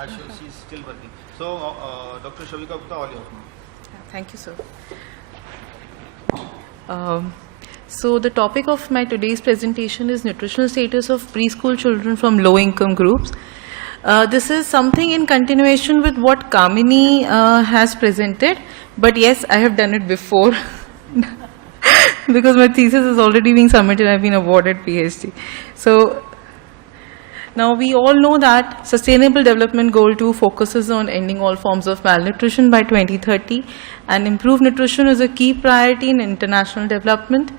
Actually, she's still working. So, Dr. Shavika Gupta, all yours. Thank you, sir. So the topic of my today's presentation is nutritional status of preschool children from low-income groups. This is something in continuation with what Kamini has presented, but yes, I have done it before because my thesis is already being submitted. I've been awarded PhD. So now we all know that Sustainable Development Goal 2 focuses on ending all forms of malnutrition by 2030, and improved nutrition is a key priority in international development.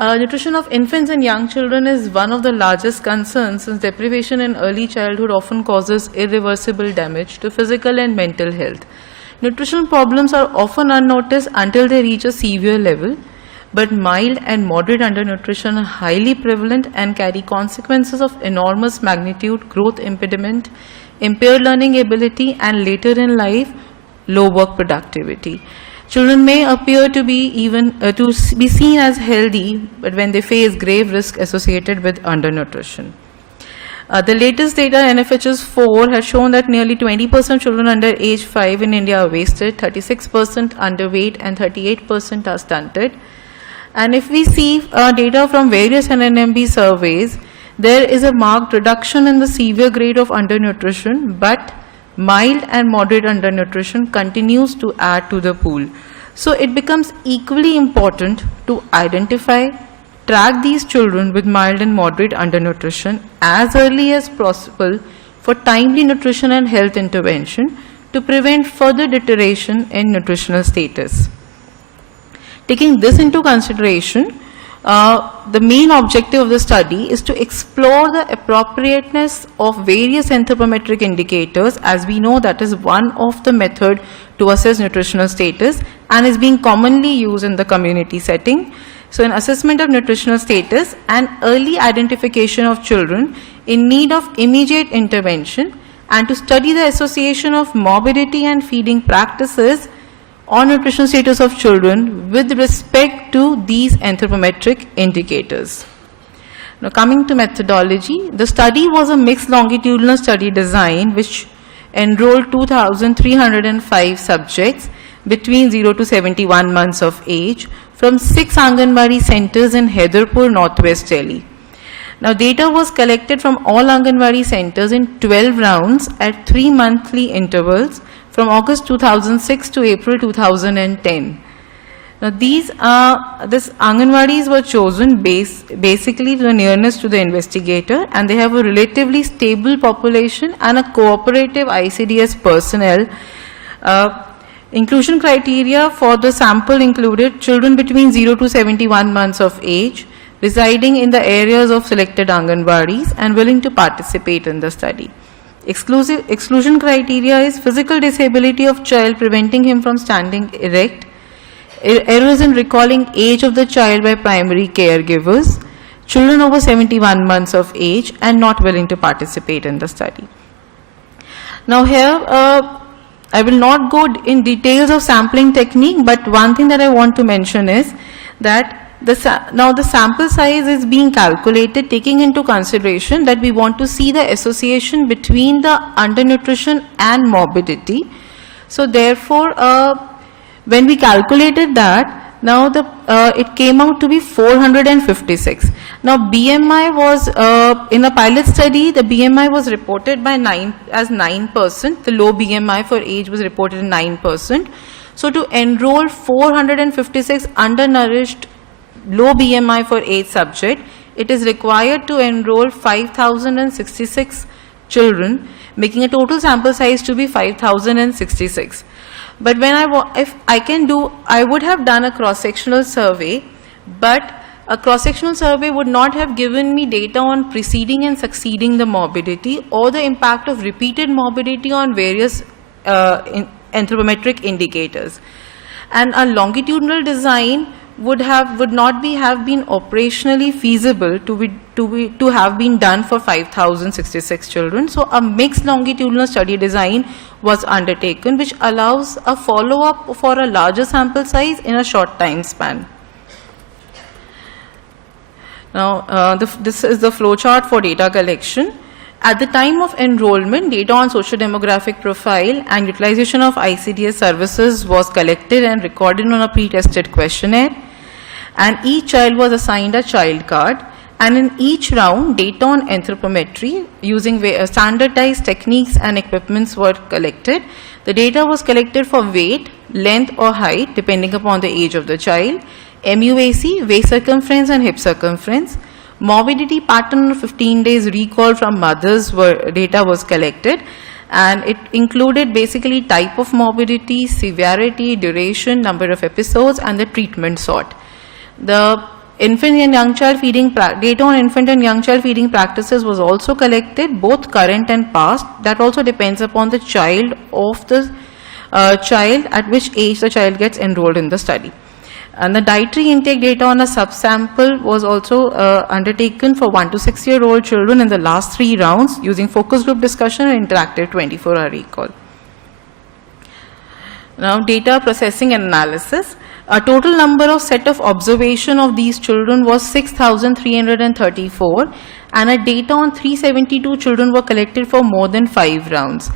Nutrition of infants and young children is one of the largest concerns, since deprivation in early childhood often causes irreversible damage to physical and mental health. Nutritional problems are often unnoticed until they reach a severe level, but mild and moderate undernutrition are highly prevalent and carry consequences of enormous magnitude, growth impediment, impaired learning ability, and later in life, low work productivity. Children may appear to be seen as healthy, but when they face grave risk associated with undernutrition. The latest data, NFHS 4, has shown that nearly 20% of children under age 5 in India are wasted, 36% underweight, and 38% are stunted. And if we see data from various NNMB surveys, there is a marked reduction in the severe grade of undernutrition, but mild and moderate undernutrition continues to add to the pool. So it becomes equally important to identify, track these children with mild and moderate undernutrition as early as possible for timely nutrition and health intervention to prevent further deterioration in nutritional status. Taking this into consideration, the main objective of the study is to explore the appropriateness of various anthropometric indicators, as we know that is one of the method to assess nutritional status and is being commonly used in the community setting. So in assessment of nutritional status and early identification of children in need of immediate intervention, and to study the association of morbidity and feeding practices on nutritional status of children with respect to these anthropometric indicators. Now coming to methodology, the study was a mixed longitudinal study design which enrolled 2,305 subjects between 0 to 71 months of age from 6 Anganwadi centers in Haidarpur, Northwest Delhi. Now data was collected from all Anganwadi centers in 12 rounds at 3 monthly intervals from August 2006 to April 2010. Now these Anganwadis were chosen basically to the nearness to the investigator, and they have a relatively stable population and a cooperative ICDS personnel. Inclusion criteria for the sample included children between 0 to 71 months of age, residing in the areas of selected Anganwadis and willing to participate in the study. Exclusion criteria is physical disability of child preventing him from standing erect, errors in recalling age of the child by primary caregivers, children over 71 months of age, and not willing to participate in the study. Now here, I will not go in details of sampling technique, but one thing that I want to mention is that now the sample size is being calculated taking into consideration that we want to see the association between the undernutrition and morbidity. So therefore, when we calculated that, now it came out to be 456. Now BMI was, in a pilot study, the BMI was reported by 9%. The low BMI for age was reported in 9%. So to enroll 456 undernourished low BMI for age subject, it is required to enroll 5,066 children, making a total sample size to be 5,066. But when if I can do, I would have done a cross-sectional survey, but a cross-sectional survey would not have given me data on preceding and succeeding the morbidity or the impact of repeated morbidity on various anthropometric indicators. And a longitudinal design would not have been operationally feasible to have been done for 5,066 children. So a mixed longitudinal study design was undertaken, which allows a follow-up for a larger sample size in a short time span. Now this is the flow chart for data collection. At the time of enrollment, data on socio-demographic profile and utilization of ICDS services was collected and recorded on a pre-tested questionnaire, and each child was assigned a child card, and in each round, data on anthropometry using standardized techniques and equipments were collected. The data was collected for weight, length or height depending upon the age of the child, MUAC, waist circumference and hip circumference, morbidity pattern of 15 days recall from mothers data was collected, and it included basically type of morbidity, severity, duration, number of episodes and the treatment sought. The infant and young child feeding data on infant and young child feeding practices was also collected, both current and past. That also depends upon the child of the child, at which age the child gets enrolled in the study. And the dietary intake data on a subsample was also undertaken for 1 to 6 year old children in the last 3 rounds using focus group discussion and interactive 24-hour recall. Now, data processing and analysis. A total number of set of observation of these children was 6,334, and a data on 372 children were collected for more than 5 rounds.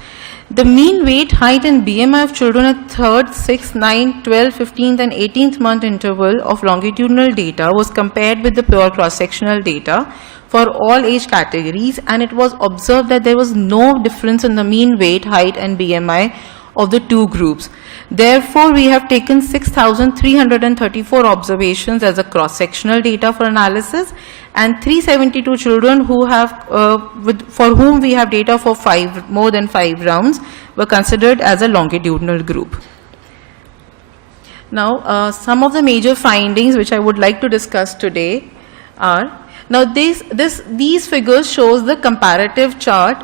The mean weight, height and BMI of children at 3rd, 6th, 9th, 12th, 15th and 18th month interval of longitudinal data was compared with the pure cross-sectional data for all age categories, and it was observed that there was no difference in the mean weight, height and BMI of the 2 groups. Therefore, we have taken 6,334 observations as a cross-sectional data for analysis, and 372 children who have, for whom we have data for more than 5 rounds were considered as a longitudinal group. Now, some of the major findings which I would like to discuss today are, now these figures shows the comparative chart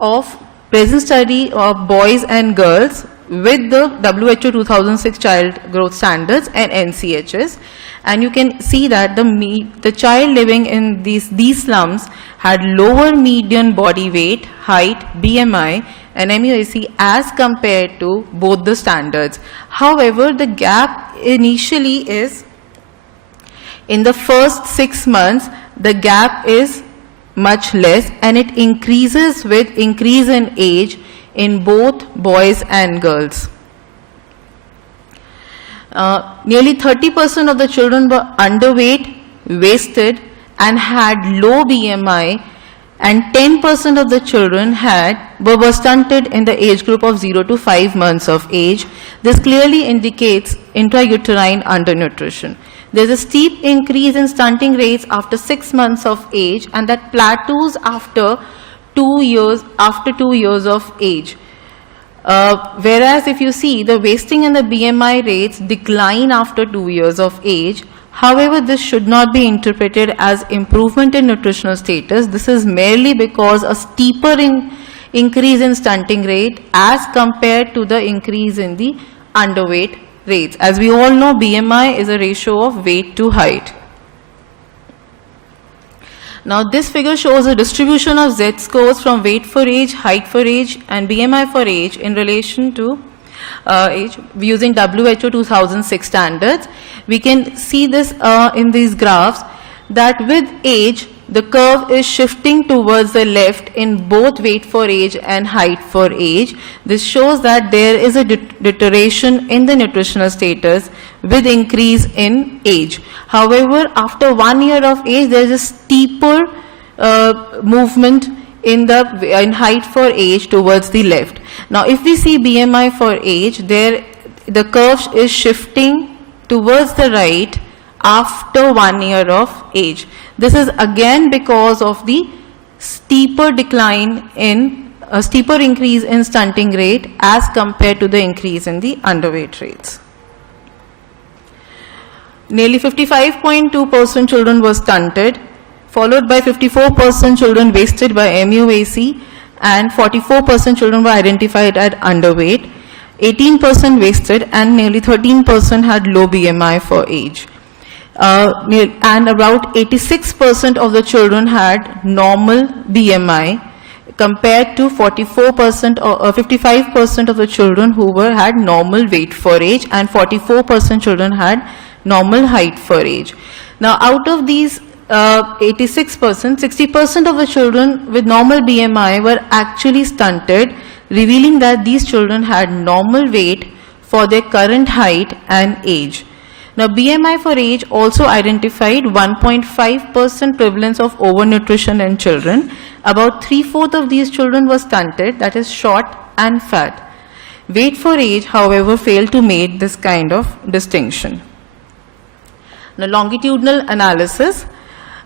of present study of boys and girls with the WHO 2006 Child Growth Standards and NCHS, and you can see that the child living in these slums had lower median body weight, height, BMI and MUAC as compared to both the standards. However, the gap initially is, in the first 6 months, the gap is much less, and it increases with increase in age in both boys and girls. Nearly 30% of the children were underweight, wasted and had low BMI, and 10% of the children were stunted in the age group of 0 to 5 months of age. This clearly indicates intrauterine undernutrition. There is a steep increase in stunting rates after 6 months of age, and that plateaus after 2 years of age. Whereas if you see, the wasting and the BMI rates decline after 2 years of age. However, this should not be interpreted as improvement in nutritional status. This is merely because a steeper increase in stunting rate as compared to the increase in the underweight rates. As we all know, BMI is a ratio of weight to height. Now, this figure shows a distribution of Z scores from weight for age, height for age and BMI for age in relation to age using WHO 2006 standards. We can see this in these graphs that with age, the curve is shifting towards the left in both weight for age and height for age. This shows that there is a deterioration in the nutritional status with increase in age. However, after 1 year of age, there is a steeper movement in height for age towards the left. Now, if we see BMI for age, the curve is shifting towards the right after 1 year of age. This is again because of the steeper increase in stunting rate as compared to the increase in the underweight rates. Nearly 55.2% children were stunted, followed by 54% children wasted by MUAC, and 44% children were identified as underweight, 18% wasted, and nearly 13% had low BMI for age. And about 86% of the children had normal BMI compared to 44% or 55% of the children who had normal weight for age, and 44% children had normal height for age. Now, out of these 86%, 60% of the children with normal BMI were actually stunted, revealing that these children had normal weight for their current height and age. Now, BMI for age also identified 1.5% prevalence of overnutrition in children. About 3/4 of these children were stunted, that is short and fat. Weight for age, however, failed to make this kind of distinction. Now, longitudinal analysis.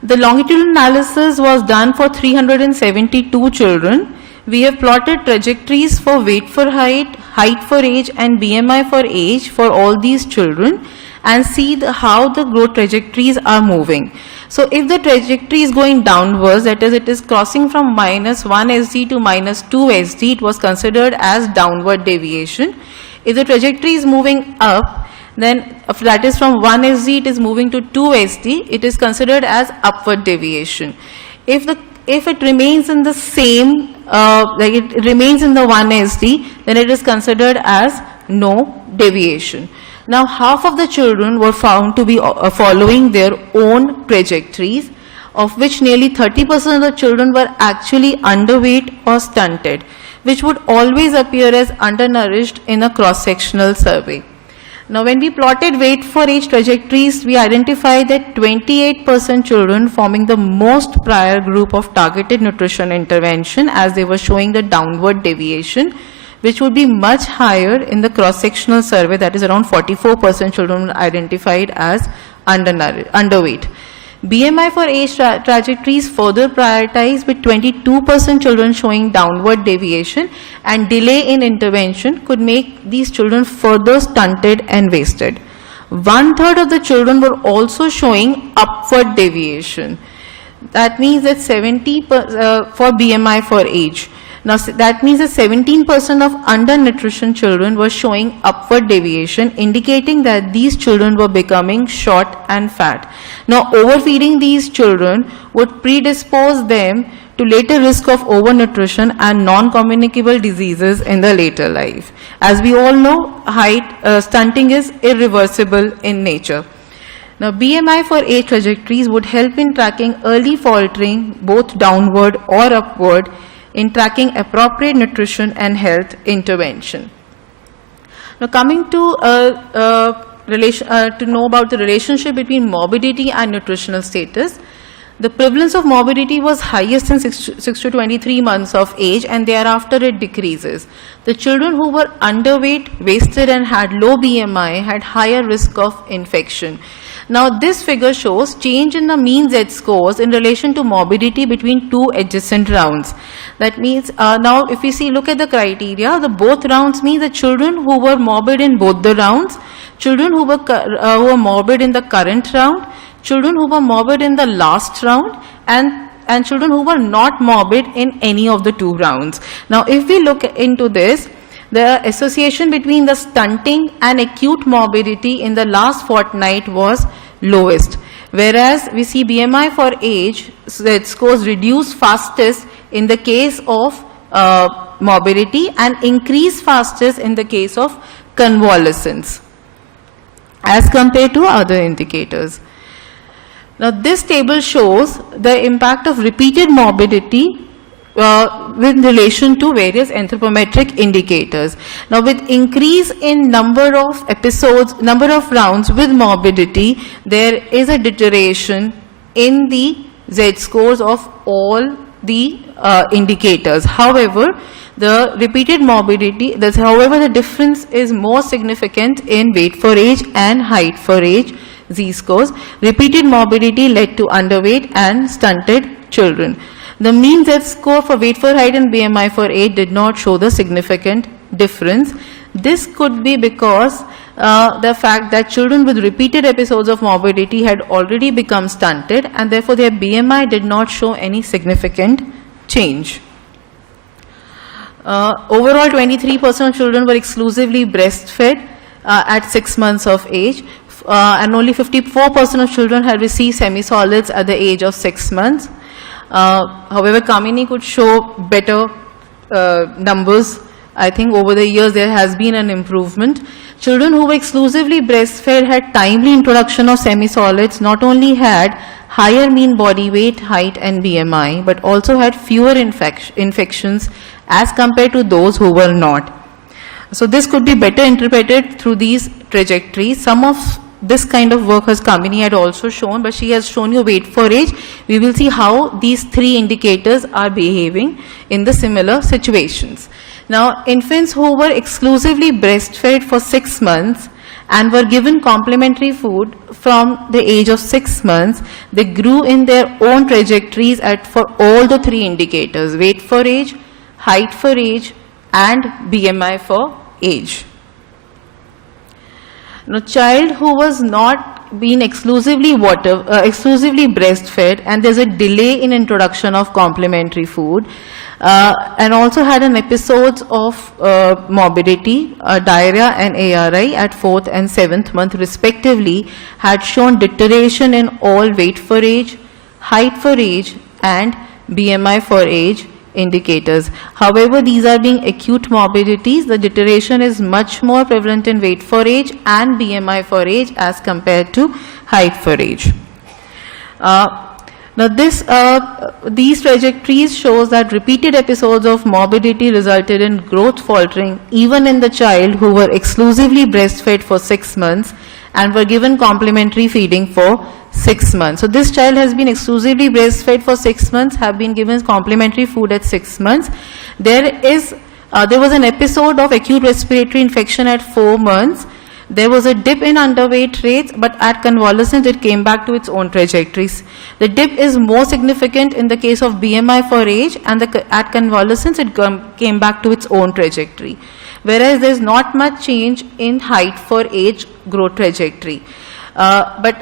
The longitudinal analysis was done for 372 children. We have plotted trajectories for weight for height, height for age and BMI for age for all these children and see how the growth trajectories are moving. So if the trajectory is going downwards, that is, it is crossing from -1 SD to -2 SD, it was considered as downward deviation. If the trajectory is moving up, then if that is from 1 SD, it is moving to 2 SD, it is considered as upward deviation. If it remains in the same, like it remains in the 1 SD, then it is considered as no deviation. Now, half of the children were found to be following their own trajectories, of which nearly 30% of the children were actually underweight or stunted, which would always appear as undernourished in a cross-sectional survey. Now, when we plotted weight for age trajectories, we identified that 28% children forming the most prior group of targeted nutrition intervention, as they were showing the downward deviation, which would be much higher in the cross-sectional survey, that is around 44% children were identified as underweight. BMI for age trajectories further prioritized, with 22% children showing downward deviation, and delay in intervention could make these children further stunted and wasted. 1/3 of the children were also showing upward deviation. That means that 70 for BMI for age. Now, that means that 17% of undernutrition children were showing upward deviation, indicating that these children were becoming short and fat. Now, overfeeding these children would predispose them to later risk of overnutrition and non-communicable diseases in the later life. As we all know, stunting is irreversible in nature. Now, BMI for age trajectories would help in tracking early faltering, both downward or upward, in tracking appropriate nutrition and health intervention. Now, coming to know about the relationship between morbidity and nutritional status, the prevalence of morbidity was highest in 6 to 23 months of age, and thereafter it decreases. The children who were underweight, wasted and had low BMI had higher risk of infection. Now, this figure shows change in the mean Z scores in relation to morbidity between two adjacent rounds. That means, now if we see, look at the criteria, the both rounds mean the children who were morbid in both the rounds, children who were morbid in the current round, children who were morbid in the last round, and children who were not morbid in any of the two rounds. Now, if we look into this, the association between the stunting and acute morbidity in the last fortnight was lowest, whereas we see BMI for age scores reduce fastest in the case of morbidity and increase fastest in the case of convalescence as compared to other indicators. Now, this table shows the impact of repeated morbidity with relation to various anthropometric indicators. Now, with increase in number of episodes, number of rounds with morbidity, there is a deterioration in the Z scores of all the indicators. However, the repeated morbidity, however, the difference is more significant in weight for age and height for age Z scores. Repeated morbidity led to underweight and stunted children. The mean Z score for weight for height and BMI for age did not show the significant difference. This could be because the fact that children with repeated episodes of morbidity had already become stunted, and therefore their BMI did not show any significant change. Overall, 23% of children were exclusively breastfed at 6 months of age, and only 54% of children had received semi-solids at the age of 6 months. However, Kamini could show better numbers I think over the years there has been an improvement. Children who were exclusively breastfed had timely introduction of semi-solids, not only had higher mean body weight, height and BMI, but also had fewer infections as compared to those who were not. So this could be better interpreted through these trajectories. Some of this kind of work has Kamini had also shown, but she has shown you weight for age. We will see how these three indicators are behaving in the similar situations. Now, infants who were exclusively breastfed for 6 months and were given complementary food from the age of 6 months, they grew in their own trajectories for all the three indicators: weight for age, height for age, and BMI for age. Now, child who was not being exclusively breastfed, and there's a delay in introduction of complementary food, and also had an episodes of morbidity, diarrhea and ARI at 4th and 7th month respectively, had shown deterioration in all weight for age, height for age and BMI for age indicators. However, these are being acute morbidities. The deterioration is much more prevalent in weight for age and BMI for age as compared to height for age. Now these trajectories shows that repeated episodes of morbidity resulted in growth faltering even in the child who were exclusively breastfed for 6 months and were given complementary feeding for 6 months. So this child has been exclusively breastfed for 6 months, have been given complementary food at 6 months. There was an episode of acute respiratory infection at 4 months. There was a dip in underweight rates, but at convalescence it came back to its own trajectories. The dip is more significant in the case of BMI for age, and at convalescence it came back to its own trajectory. Whereas there is not much change in height for age growth trajectory. But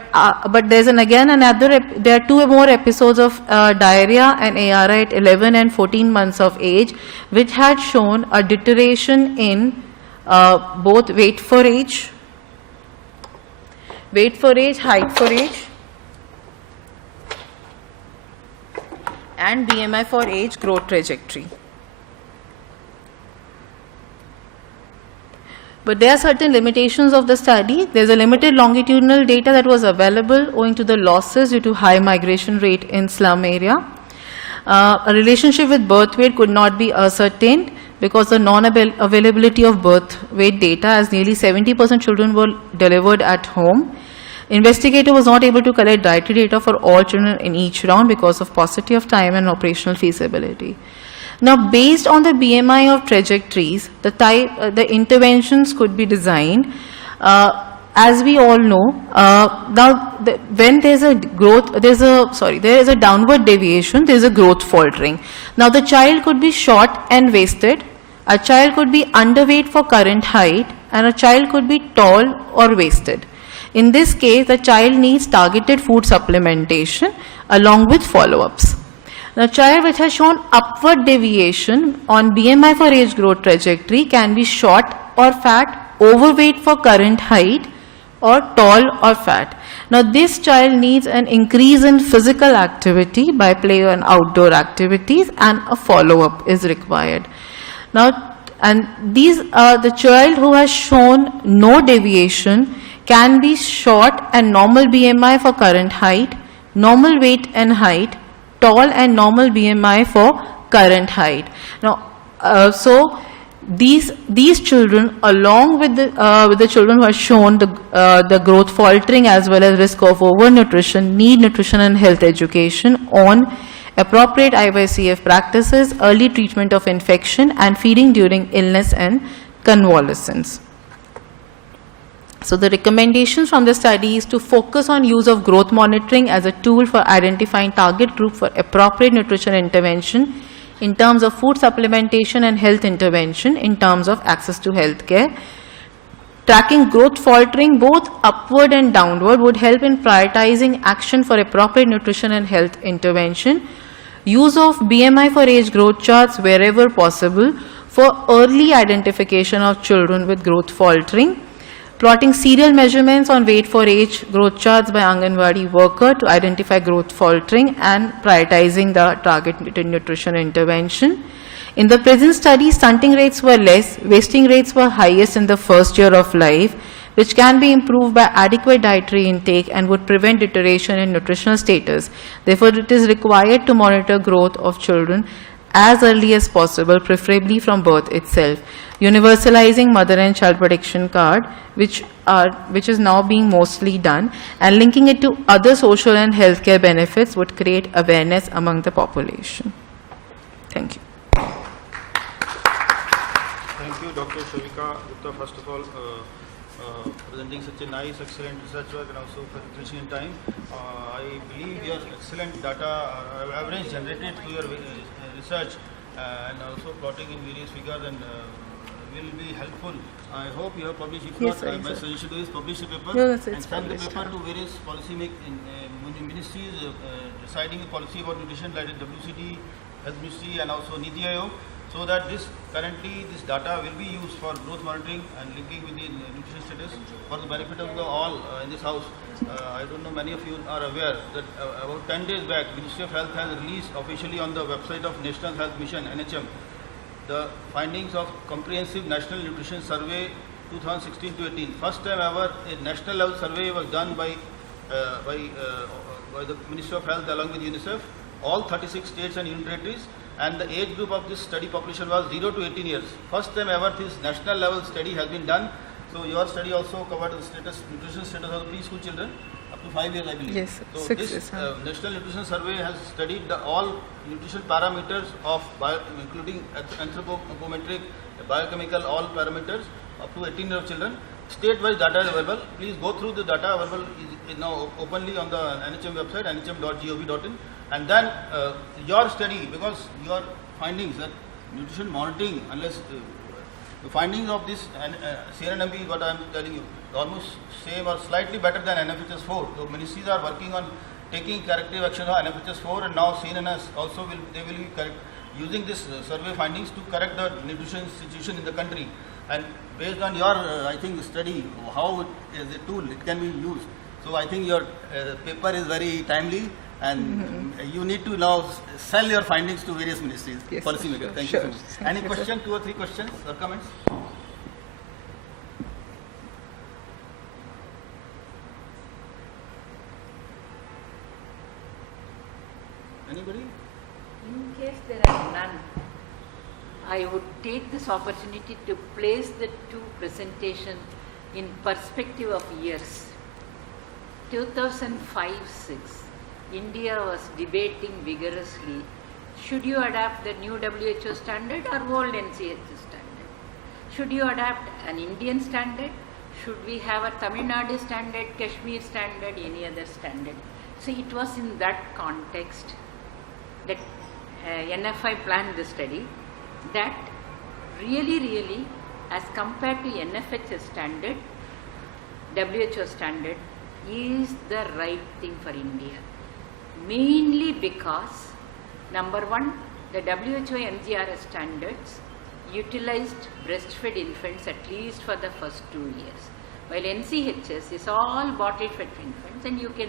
there's there are 2 more episodes of diarrhea and ARI at 11 and 14 months of age, which had shown a deterioration in both weight for age, height for age, and BMI for age growth trajectory. But there are certain limitations of the study. There's a limited longitudinal data that was available owing to the losses due to high migration rate in slum area. A relationship with birth weight could not be ascertained because the non-availability of birth weight data, as nearly 70% children were delivered at home. Investigator was not able to collect dietary data for all children in each round because of paucity of time and operational feasibility. Now, based on the BMI of trajectories, the interventions could be designed. As we all know, when there is a downward deviation, there is a growth faltering. Now, the child could be short and wasted, a child could be underweight for current height, and a child could be tall or wasted. In this case, the child needs targeted food supplementation along with follow-ups. Now, child which has shown upward deviation on BMI for age growth trajectory can be short or fat, overweight for current height, or tall or fat. Now, this child needs an increase in physical activity by play and outdoor activities, and a follow-up is required. Now, and the child who has shown no deviation can be short and normal BMI for current height, normal weight and height, tall and normal BMI for current height. Now, so these children, along with the children who have shown the growth faltering as well as risk of overnutrition, need nutrition and health education on appropriate IYCF practices, early treatment of infection, and feeding during illness and convalescence. So the recommendations from the study is to focus on use of growth monitoring as a tool for identifying target group for appropriate nutrition intervention in terms of food supplementation and health intervention in terms of access to health care. Tracking growth faltering both upward and downward would help in prioritizing action for appropriate nutrition and health intervention. Use of BMI for age growth charts wherever possible for early identification of children with growth faltering. Plotting serial measurements on weight for age growth charts by Anganwadi worker to identify growth faltering and prioritizing the targeted nutrition intervention. In the present study, stunting rates were less, wasting rates were highest in the first year of life, which can be improved by adequate dietary intake and would prevent deterioration in nutritional status. Therefore, it is required to monitor growth of children as early as possible, preferably from birth itself. Universalizing mother and child protection card, which is now being mostly done, and linking it to other social and healthcare benefits would create awareness among the population. Thank you. Thank you, Dr. Shavika Gupta, first of all, presenting such a nice, excellent research work and also for finishing in time. I believe your excellent data average generated through your research and also plotting in various figures and will be helpful. I hope you have published. If Yes, not, sir, my sir. suggestion is publish the paper No, that's- and it's send the published, paper to various policy ministries deciding a policy about nutrition, like WCD, Health Ministry, and also Niti Aayog, so that this data will be used for growth monitoring and linking with the nutrition status for the benefit of the all in this house. I don't know, many of you are aware that about 10 days back, Ministry of Health has released officially on the website of National Health Mission (NHM) the findings of Comprehensive National Nutrition Survey 2016 to 18. First time ever a national level survey was done by the Ministry of Health along with UNICEF, all 36 states and union territories, and the age group of this study population was 0 to 18 years. First time ever this national level study has been done. So your study also covered the nutrition status of the preschool children up to 5 years, I believe. Yes, So 6 this years. National Nutrition Survey has studied all nutrition parameters of including anthropometric, biochemical, all parameters up to 18 years of children. State-wise data is available. Please go through the data available is now openly on the NHM website, nhm.gov.in, and then your study, because your findings that nutrition monitoring, unless the findings of this CNMP, what I am telling you, almost same or slightly better than NFHS 4. So ministries are working on taking corrective action on NFHS 4, and now CNNS also will be using this survey findings to correct the nutrition situation in the country. And based on your, I think, study, how it, as a tool it can be used. So I think your paper is very timely, and you need to now sell your findings to various ministries, Yes, policymakers. sure, Thank sure. you so much. Thank Any you, sir. question, 2 or 3 questions or comments? Anybody? In case there are none, I would take this opportunity to place the two presentations in perspective of years. 2005-06, India was debating vigorously, should you adapt the new WHO standard or old NCH standard? Should you adapt an Indian standard? Should we have a Tamil Nadu standard, Kashmir standard, any other standard? So it was in that context that NFI planned the study, that really as compared to NFHS standard, WHO standard is the right thing for India. Mainly because, number one, the WHO MGRS standards utilized breastfed infants at least for the first 2 years, while NCHS is all bottle-fed infants, and you can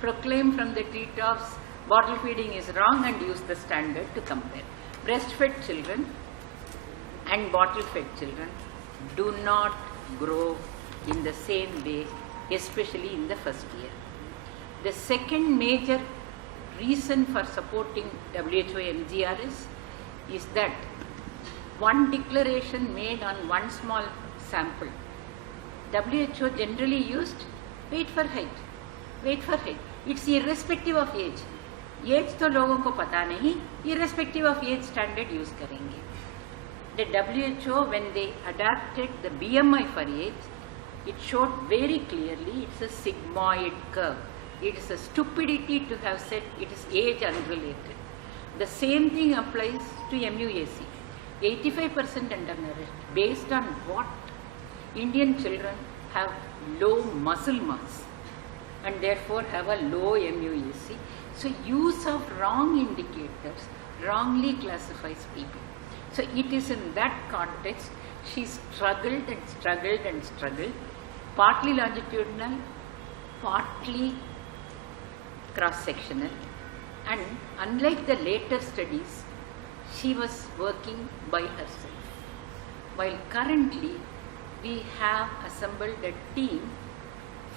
proclaim from the treetops bottle feeding is wrong and use the standard to compare. Breastfed children and bottle-fed children do not grow in the same way, especially in the first year. The second major reason for supporting WHO MGRS is that one declaration made on one small sample. WHO generally used weight for height. Weight for height. It's irrespective of age. Age तो लोगों को पता नहीं, irrespective of age standard use करेंगे. The WHO, when they adapted the BMI for age, it showed very clearly it's a sigmoid curve. It is a stupidity to have said it is age unrelated. The same thing applies to MUAC. 85% undernourished, based on what? Indian children have low muscle mass and therefore have a low MUAC. So use of wrong indicators wrongly classifies people. So it is in that context she struggled and struggled and struggled, partly longitudinal, partly cross-sectional, and unlike the later studies, she was working by herself. While currently we have assembled a team,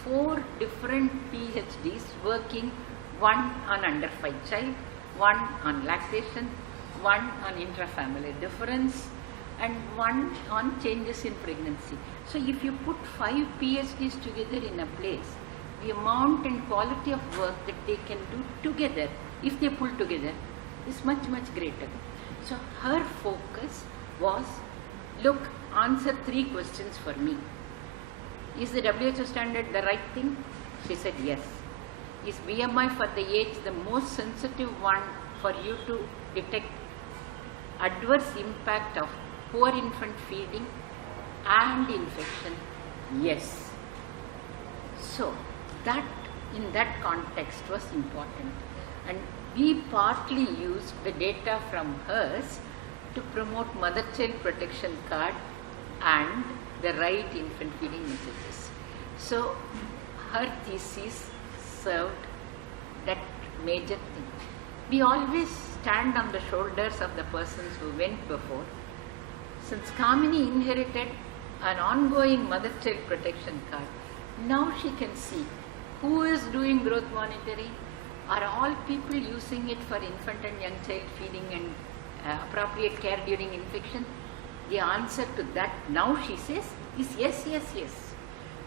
4 different PhDs working, one on under 5 child, one on lactation, one on intrafamily difference, and one on changes in pregnancy. So if you put 5 PhDs together in a place, the amount and quality of work that they can do together, if they pull together, is much, much greater. So her focus was, look, answer 3 questions for me. Is the WHO standard the right thing? She said yes. Is BMI for the age the most sensitive one for you to detect adverse impact of poor infant feeding and infection? Yes. So that in that context was important, and we partly used the data from hers to promote mother-child protection card and the right infant feeding messages. So her thesis served that major thing. We always stand on the shoulders of the persons who went before. Since Kamini inherited an ongoing mother-child protection card, now she can see who is doing growth monitoring. Are all people using it for infant and young child feeding and appropriate care during infection? The answer to that now, she says, is yes, yes, yes.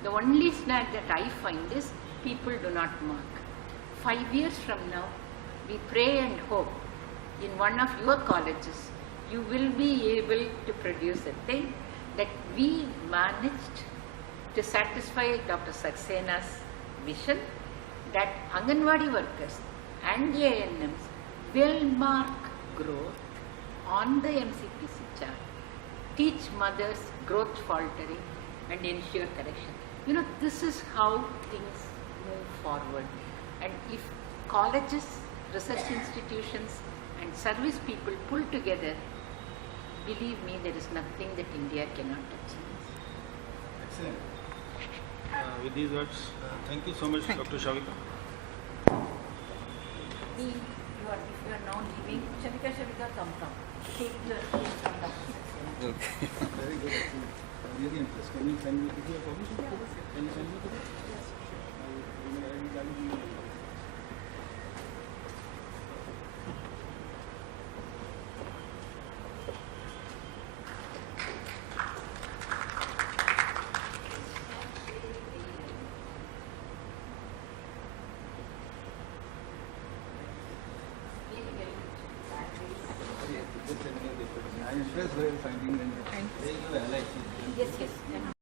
The only snag that I find is people do not mark. 5 years from now, we pray and hope in one of your colleges, you will be able to produce a thing that we managed to satisfy Dr. Saksena's vision, that Anganwadi workers and ANMs will mark growth on the MCPC chart, teach mothers growth faltering and ensure correction. You know, this is how things move forward. And if colleges, research institutions and service people pull together, believe me, there is nothing that India cannot achieve. Excellent. With these words, thank you so much, Dr. Shavika. If you are now leaving, Shavika, come. Take your seat from Dr. Saxena. Okay. Very good. Excellent. Really interesting. Can you send me a copy? Can you send me a copy? I am impressed by your findings.